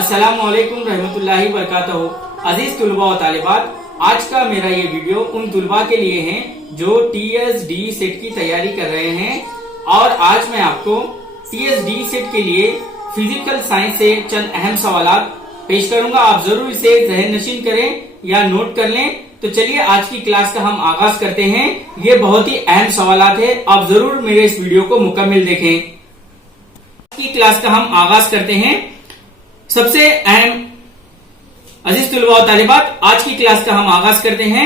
अस्सलामुअलैकुम रहमतुल्लाहि वबरकातुहू। अजीज तुलबा और तालिबात, आज का मेरा ये वीडियो उन तुलबा के लिए है जो TSD सेट की तैयारी कर रहे हैं। और आज मैं आपको TSD सेट के लिए फिजिकल साइंस से चंद अहम सवालात पेश करूंगा। आप जरूर इसे जहन नशीन करें या नोट कर लें। तो चलिए आज की क्लास का हम आगाज करते हैं। ये बहुत ही अहम सवालात है, आप जरूर मेरे इस वीडियो को मुकम्मल देखें। आज की क्लास का हम आगाज करते हैं। सबसे अहम अजीज तुलबा और तालिबात, आज की क्लास का हम आगाज करते हैं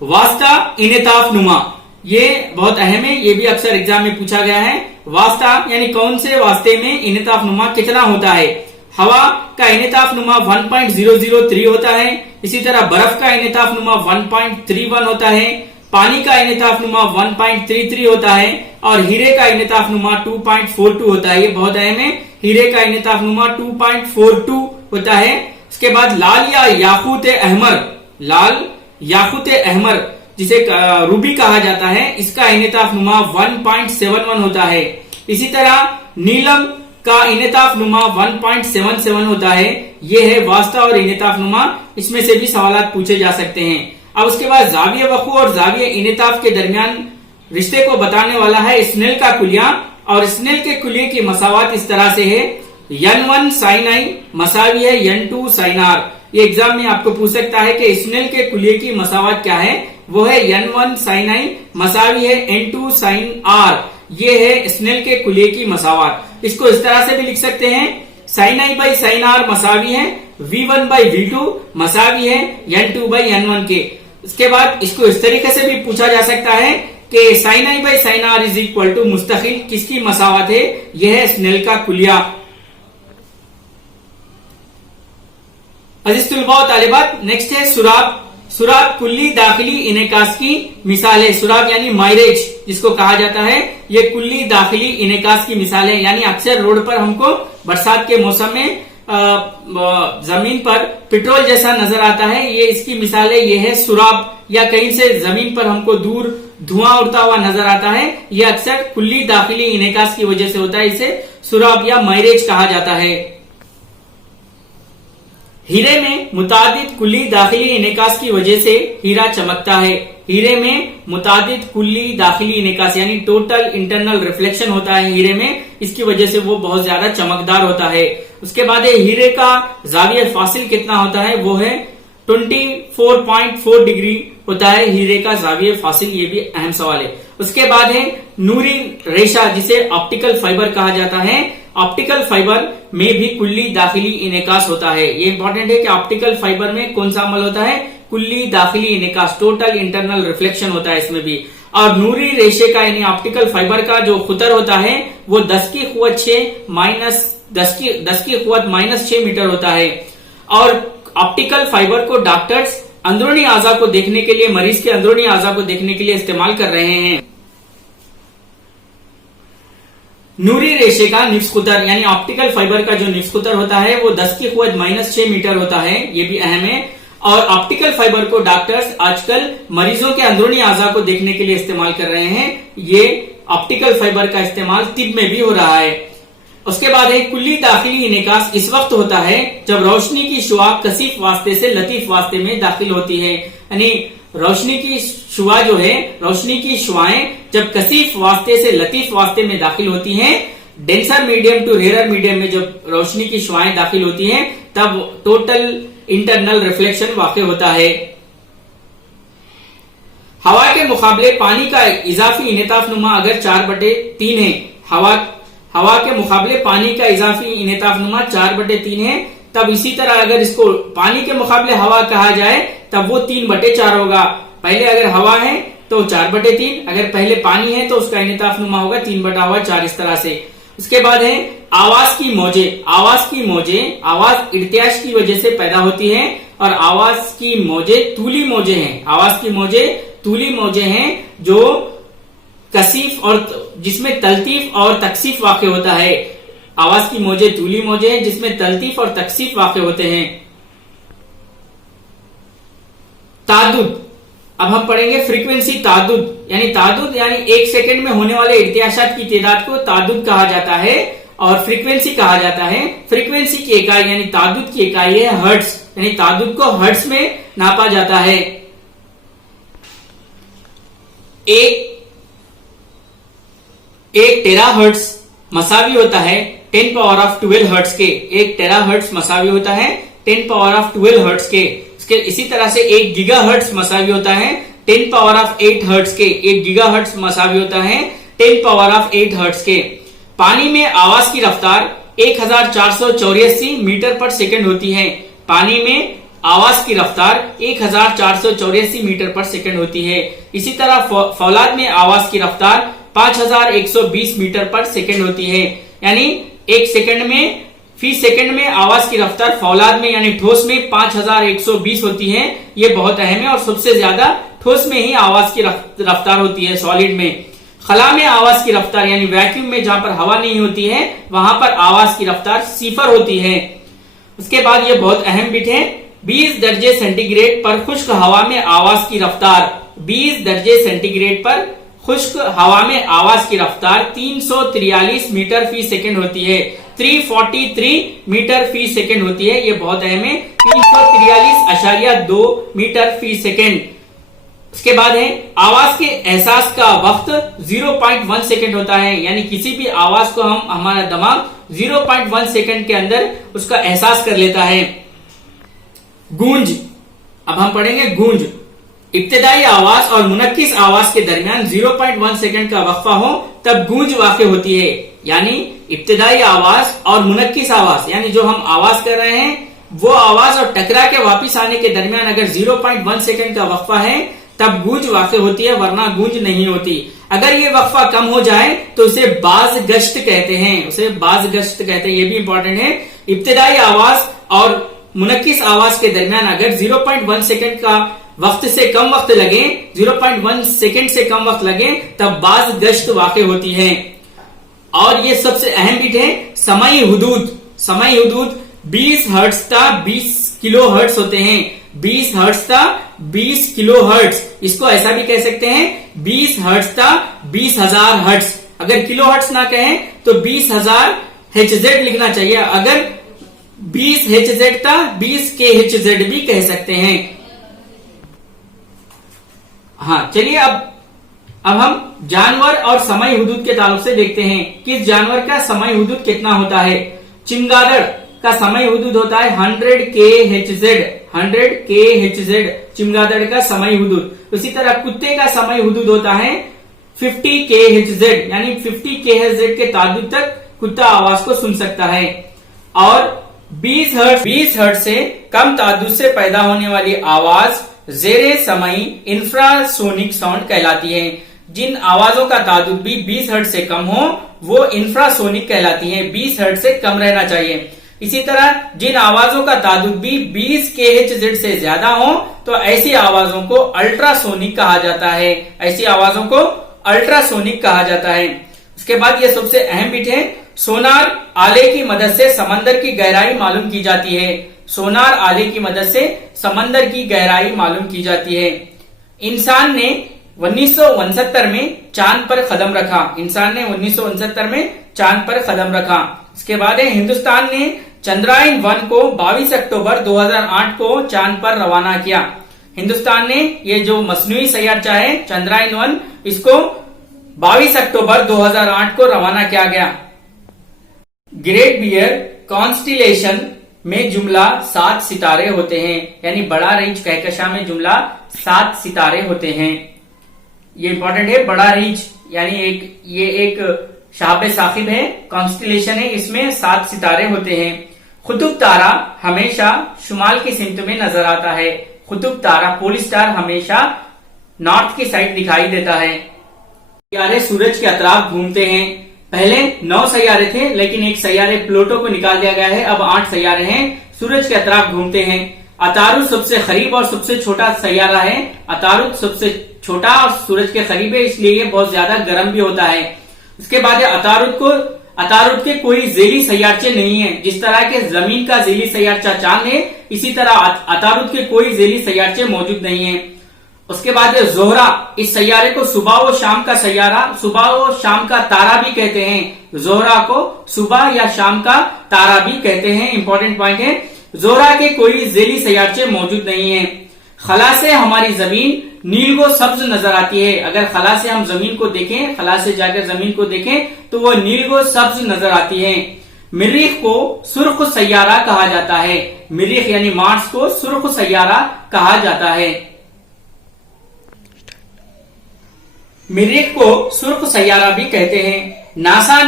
वास्ता इनेताफ नुमा। ये बहुत अहम है, ये भी अक्सर एग्जाम में पूछा गया है। वास्ता यानी कौन से वास्ते में इनेताफ नुमा कितना होता है। हवा का इनेताफ नुमा 1.003 होता है। इसी तरह बर्फ का इनेताफ नुमा 1.31 होता है। पानी का इनेताफ नुमा 1.33 होता है और हीरे का इनेताफ नुमा 2.42 होता है। ये बहुत अहम है, हीरे का इनेताफ नुमा 2.42 होता है। उसके बाद लाल या याकूत अहमर, लाल याकूत अहमर जिसे रूबी कहा जाता है, इसका इनेताफ नुमा 1.71 होता है। इसी तरह नीलम का इनेताफ नुमा 1.77 होता है। ये है वास्ता और इनेताफ नुमा, इसमें से भी सवालात पूछे जा सकते हैं। अब उसके बाद जाविये वकू और जाविये इनेताफ के दरमियान रिश्ते को बताने वाला है स्नेल का कुलिया। और स्नेल के कुलिये की मसावत इस तरह से है, n1 sin i मसावी है n2 sin r। ये एग्जाम में आपको पूछ सकता है कि स्नेल के कुलिये की मसावत क्या है। वो है n1 sin i मसावी है n2 sin r। ये है स्नेल के कुलिये की मसावत। इसको इस तरह से भी लिख सकते हैं, sin i by sin r मसावी है v1 by v2 मसावी है n2 by n1 के। इसके बाद इसको इस तरीके से भी पूछा जा सकता है कि sin i by sin r is equal to मुस्तकिल किसकी मसावत है। यह है स्नेल का कुलिया। अजीज तुलबा और तालिबात, नेक्स्ट है सुराब। सुराब कुल्ली दाखिली इनेकास की मिसाल है। सुराब यानी माइलेज जिसको कहा जाता है, ये कुल्ली दाखिली इनेकास की मिसाल है। यानी अक्सर रोड पर हमको बरसात के मौसम में जमीन पर पेट्रोल जैसा नजर आता है, ये इसकी मिसाल है। ये है सुराब। या कहीं से जमीन पर हमको दूर धुआं उड़ता हुआ नजर आता है, ये अक्सर कुल्ली दाखिली इनेकास की वजह से होता है। इसे सुराब या माइलेज कहा जाता है। हीरे में मुतादिद कुल्ली दाखिली इनेकास की वजह से हीरा चमकता है। हीरे में मुतादिद कुल्ली दाखिली इनेकास यानी टोटल इंटरनल रिफ्लेक्शन होता है हीरे में, इसकी वजह से वो बहुत ज्यादा चमकदार होता है। उसके बाद हीरे का जाविया फासिल कितना होता है, वो है 24.4 डिग्री होता है हीरे का जाविया फासिल। ये भी अहम सवाल है। उसके बाद है नूरी रेशा जिसे ऑप्टिकल फाइबर कहा जाता है। ऑप्टिकल फाइबर में भी कुल्ली दाखिली इनेकास होता है। ये इंपॉर्टेंट है कि ऑप्टिकल फाइबर में कौन सा अमल होता है, कुल्ली दाखिली इनेकास, टोटल इंटरनल रिफ्लेक्शन होता है इसमें भी। और नूरी रेशे का यानी ऑप्टिकल फाइबर का जो खुतर होता है वो 10 की कुव्वत 6 मीटर होता है। और ऑप्टिकल फाइबर को डॉक्टर्स अंदरूनी आजा को देखने के लिए, मरीज के अंदरूनी आजा को देखने के लिए इस्तेमाल कर रहे हैं। नूरी रेशे का निफ्स कुतर यानी ऑप्टिकल फाइबर का जो निफ्स कुतर होता है वो 10 की कुव्वत -6 मीटर होता है। ये भी अहम है। और ऑप्टिकल फाइबर को डॉक्टर्स आजकल मरीजों के अंदरूनी आजा को देखने के लिए इस्तेमाल कर रहे हैं। ये ऑप्टिकल फाइबर का इस्तेमाल तिब में भी हो रहा है। उसके बाद है कुल्ली दाखिली इनेकास इस वक्त होता है जब रोशनी की शुआ कसीफ वास्ते से लतीफ वास्ते में दाखिल होती है। यानी रोशनी की शुआ जो है, रोशनी की शुआएं जब कसीफ वास्ते से लतीफ वास्ते में दाखिल होती हैं, denser medium to rare medium में जब रोशनी की शुआएं दाखिल होती हैं, तब टोटल इंटरनल रिफ्लेक्शन वाक़ होता है। हवा के मुकाबले पानी का इजाफी इनेताफ नुमा अगर 4/3 है, हवा के मुकाबले पानी का इजाफी इनेताफ नुमा 4/3 है, तब इसी तरह अगर इसको पानी के मुकाबले हवा कहा जाए तब वो 3/4 होगा। पहले अगर हवा है तो 4/3, अगर पहले पानी है तो उसका इनेताफ नुमा होगा 3/4, इस तरह से। उसके बाद है आवाज की मौजे। आवाज इर्तियाश की वजह से पैदा होती है और आवाज की मौजे तूली मौजे हैं। आवाज की मौजे तूली मौजे हैं जो कसीफ और जिसमें तलतीफ और तकसीफ वाक़ होता है। आवाज की मौजे तूली मौजे हैं जिसमें तलतीफ और तकसीफ वाक़ होते हैं। तादुद, अब हम पढ़ेंगे फ्रीक्वेंसी तादुद यानी एक सेकंड में होने वाले इर्तियाशात की तादाद को तादुद कहा जाता है। और फ्रीक्वेंसी कहा जाता है। फ्रीक्वेंसी की इकाई यानी ताद्दुत की इकाई है हर्ट्ज, यानी ताद्दुत को हर्ट्ज में नापा जाता है। एक टेराहर्ट्ज मसावी होता है 10⁻12 हर्ट्ज के। एक टेराहर्ट्ज मसावी होता है 10⁻12 हर्ट्ज के। इसी तरह से 1 गीगाहर्ट्ज मसावी होता है 10⁸ हर्ट्ज के। 1 गीगाहर्ट्ज मसावी होता है 10⁸ हर्ट्ज के। पानी में आवाज की रफ्तार 1484 मीटर पर सेकंड होती है। पानी में आवाज की रफ्तार 1484 मीटर पर सेकंड होती है। इसी तरह फौलाद में आवाज की रफ्तार 5120 मीटर पर सेकंड होती है। यानी एक सेकंड में फी सेकंड में आवाज की रफ्तार फौलाद में यानी ठोस में 5120 होती है। ये बहुत अहम है और सबसे ज्यादा ठोस में ही आवाज की रफ्तार होती है सॉलिड में। खला में आवाज की रफ्तार यानी वैक्यूम में जहां पर हवा नहीं होती है वहां पर आवाज की रफ्तार 0 होती है। उसके बाद ये बहुत अहम बिट है 20 दर्जे सेंटीग्रेड पर खुश्क हवा में आवाज की रफ्तार। 20 दर्जे सेंटीग्रेड पर खुश्क हवा में आवाज की रफ्तार 343 मीटर फी सेकंड होती है। 343 मीटर फी सेकंड होती है। ये बहुत अहम है 343.2 मीटर फी सेकंड। उसके बाद है आवाज के एहसास का वक्त 0.1 सेकंड होता है। यानी किसी भी आवाज को हमारा दिमाग 0.1 सेकंड के अंदर उसका एहसास कर लेता है। गूंज, अब हम पढ़ेंगे गूंज। इब्तिदाई आवाज और मुनक्किस आवाज के दरमियान 0.1 सेकंड का वक्फा हो तब गूंज वाक़ई होती है। यानी इब्तिदाई आवाज और मुनक्किस आवाज यानी जो हम आवाज कर रहे हैं वो आवाज और टकरा के वापिस आने के दरमियान अगर 0.1 सेकंड का वक्फा है तब गूंज वाक़ई होती है, वरना गूंज नहीं होती। अगर ये वक्फा कम हो जाए तो उसे बाज गश्त कहते हैं। उसे बाज गश्त कहते हैं, ये भी इंपॉर्टेंट है। इब्तिदाई आवाज और मुनक्किस आवाज के दरमियान अगर 0.1 सेकंड का वक्त से कम वक्त लगे, 0.1 सेकंड से कम वक्त लगे तब बाज गश्त वाक़ई होती है। और ये सबसे अहम बिट है समई हुदूद। समई हुदूद 20 हर्ट्ज ता 20 किलो हर्ट्ज होते हैं। 20 हर्ट्ज ता 20 किलो हर्ट्ज। इसको ऐसा भी कह सकते हैं 20 हर्ट्ज ता 20,000 हर्ट्ज। अगर किलो हर्ट्ज ना कहें तो 20,000 HZ लिखना चाहिए। अगर 20 HZ ता 20 KHZ भी कह सकते हैं। हाँ, चलिए अब हम जानवर और समय हुदूद के ताल्लुक से देखते हैं किस जानवर का समय हुदूद कितना होता है। चमगादड़ का समय हुदूद होता है 100 KHZ। 100 KHZ चमगादड़ का समय हुदूद। उसी तरह कुत्ते का समय हुदूद होता है 50 KHZ, यानी 50 KHZ के ताद्दुत तक कुत्ता आवाज को सुन सकता है। और 20 हर्ट्ज से कम ताद्दुत से पैदा होने वाली आवाज जेरे समई इंफ्रासोनिक साउंड कहलाती है। जिन आवाजों का ताद्दुत भी 20 हर्ट्ज से कम हो वो इंफ्रासोनिक कहलाती है। 20 हर्ट्ज से कम रहना चाहिए। इसी तरह जिन आवाजों का ताद्दुत भी 20 KHZ से ज्यादा हो तो ऐसी आवाजों को अल्ट्रासोनिक कहा जाता है। ऐसी आवाजों को अल्ट्रासोनिक कहा जाता है। उसके बाद ये सबसे अहम बिट है सोनार आले की मदद से समंदर की गहराई मालूम की जाती है। सोनार आले की मदद से समंदर की गहराई मालूम की जाती है। इंसान ने 1969 में चांद पर कदम रखा। इंसान ने 1969 में चांद पर कदम रखा। इसके बाद है हिंदुस्तान ने चंद्रयान 1 को 22 अक्टूबर 2008 को चांद पर रवाना किया। हिंदुस्तान ने ये जो मसनूई सैयारचा है चंद्रयान 1 इसको 22 अक्टूबर 2008 को रवाना किया गया। ग्रेट बियर कॉन्स्टिलेशन में जुमला 7 सितारे होते हैं। यानी बड़ा रेंज कहकशा में जुमला 7 सितारे होते हैं। ये इंपॉर्टेंट है। बड़ा रेंज यानी एक शाब साकिब है, कॉन्स्टिलेशन है, इसमें 7 सितारे होते हैं। कुतुब तारा हमेशा शुमाल की सिमत में नजर आता है। कुतुब तारा पोल स्टार हमेशा नॉर्थ की साइड दिखाई देता है। सैयारे सूरज के अतराफ घूमते हैं। पहले 9 सैयारे थे लेकिन एक सैयारे प्लूटो को निकाल दिया गया है। अब 8 सैयारे हैं सूरज के अतराफ घूमते हैं। अतारुद सबसे करीब और सबसे छोटा सैयारा है। अतारुद सबसे छोटा और सूरज के करीब है, इसलिए ये बहुत ज्यादा गर्म भी होता है। उसके बाद अतारुद के कोई जेली सैयारचे नहीं है। जिस तरह के जमीन का जेली सैयारचा चांद है इसी तरह अतारुद के कोई जेली सैयारचे मौजूद नहीं है। उसके बाद जोहरा, इस सैयारे को सुबह व शाम का सैयारा, सुबह व शाम का तारा भी कहते हैं। जोहरा को सुबह या शाम का तारा भी कहते हैं। इंपॉर्टेंट पॉइंट है, जोहरा के कोई जेली सैयारचे मौजूद नहीं है। खला से हमारी जमीन नीलगो सब्ज नजर आती है। अगर खला से हम जमीन को देखें, खला से जाकर जमीन को देखें तो वो नीलगो सब्ज नजर आती है। मरीख को सुर्ख सैयारा कहा जाता है। मरीख यानी मार्स को सुर्ख सैयारा कहा जाता है। मरीख को सुर्ख सैयारा भी कहते हैं। नासा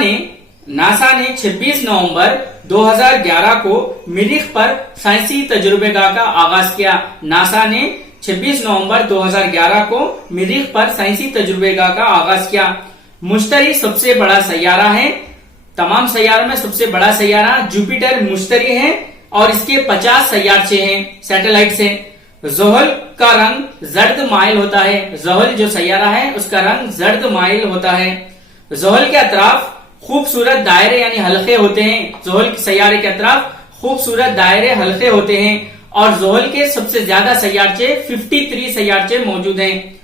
ने 26 नवंबर 2011 को मरीख पर साइंसी तजुर्बेगाह का आगाज किया। नासा ने 26 नवंबर 2011 को मरीख पर साइंसी तजुर्बेगाह का आगाज किया। मुश्तरी सबसे बड़ा सैयारा है। तमाम सैयारों में सबसे बड़ा सैयारा जुपिटर मुश्तरी है और इसके 50 सैयारचे हैं, सैटेलाइट्स हैं। जोहल का रंग जर्द माइल होता है। जोहल जो सैयारा है उसका रंग जर्द माइल होता है। जोहल के अतराफ खूबसूरत दायरे यानी हल्के होते हैं। जोहल के सैयारे के अतराफ खूबसूरत दायरे हल्के होते हैं और जोहल के सबसे ज्यादा सैयारचे 53 सैयारचे मौजूद हैं।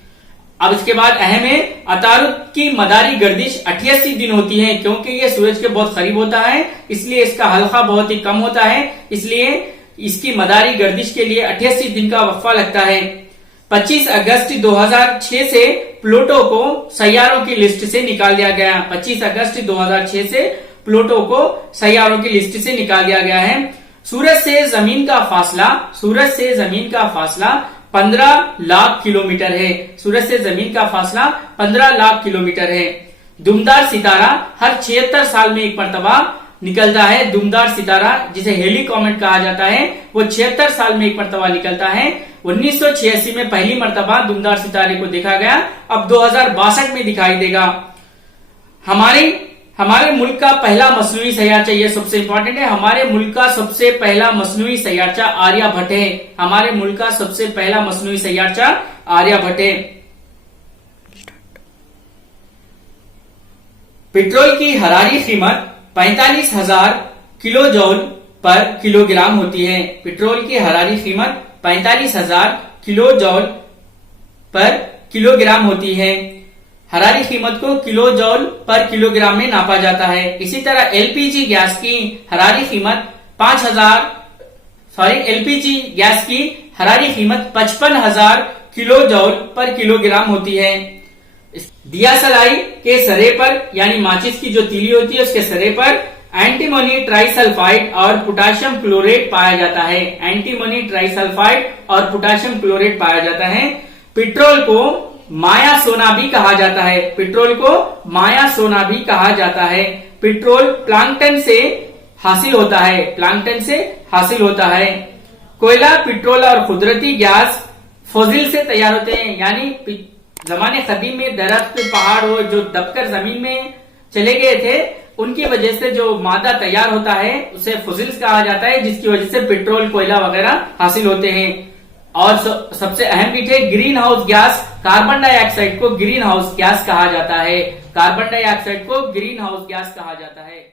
अब इसके बाद अहम है, अतारुद की मदारी गर्दिश 88 दिन होती है। क्योंकि ये सूरज के बहुत करीब होता है इसलिए इसका हल्का बहुत ही कम होता है, इसलिए इसकी मदारी गर्दिश के लिए 88 दिन का वक्फा लगता है। 25 अगस्त 2006 से प्लूटो को सैयारों की लिस्ट से निकाल दिया गया। 25 अगस्त 2006 से प्लूटो को सैयारों की लिस्ट से निकाल दिया गया है। सूरज से जमीन का फासला 15 लाख किलोमीटर है। सूरज से जमीन का फासला 15 लाख किलोमीटर है। दुमदार सितारा हर 76 साल में एक मरतबा निकलता है। दुमदार सितारा जिसे हेली कॉमेट कहा जाता है वो 76 साल में एक मरतबा निकलता है। 1986 में पहली मरतबा दुमदार सितारे को देखा गया, अब 2062 में दिखाई देगा। हमारे मुल्क का पहला मसनूई सैयारचा, ये सबसे इंपॉर्टेंट है, हमारे मुल्क का सबसे पहला मसनूई सैयारचा आर्यभट्ट है। हमारे मुल्क का सबसे पहला मसनूई सैयारचा आर्यभट्ट है। पेट्रोल की हरारी कीमत 45,000 किलो जौल पर किलोग्राम होती है। पेट्रोल की हरारी कीमत 45,000 किलो जौल पर किलोग्राम होती है। हरारी कीमत को किलो जौल पर किलोग्राम में नापा जाता है। इसी तरह एलपीजी गैस की हरारी कीमत 55,000 किलो जौल पर किलोग्राम होती है। दिया सलाई के सरे पर यानी माचिस की जो तीली होती है उसके सरे पर एंटीमोनी ट्राइसल्फाइड और पोटाशियम क्लोरेट पाया जाता है। एंटीमोनी ट्राइसल्फाइड और पोटाशियम क्लोरेट पाया जाता है। पेट्रोल को माया सोना भी कहा जाता है। पेट्रोल को माया सोना भी कहा जाता है। पेट्रोल प्लांकटन से हासिल होता है। प्लांकटन से हासिल होता है। कोयला, पेट्रोल और कुदरती गैस फॉसिल से तैयार होते हैं। यानी जमाने कदीम में दरख्त, पहाड़ हो जो दबकर जमीन में चले गए थे, उनकी वजह से जो मादा तैयार होता है उसे फॉसिल्स कहा जाता है, जिसकी वजह से पेट्रोल, कोयला वगैरह हासिल होते हैं। और सबसे अहम चीज है green house gas. Carbon dioxide को ग्रीन हाउस गैस कहा जाता है। कार्बन डाइऑक्साइड को ग्रीन हाउस गैस कहा जाता है।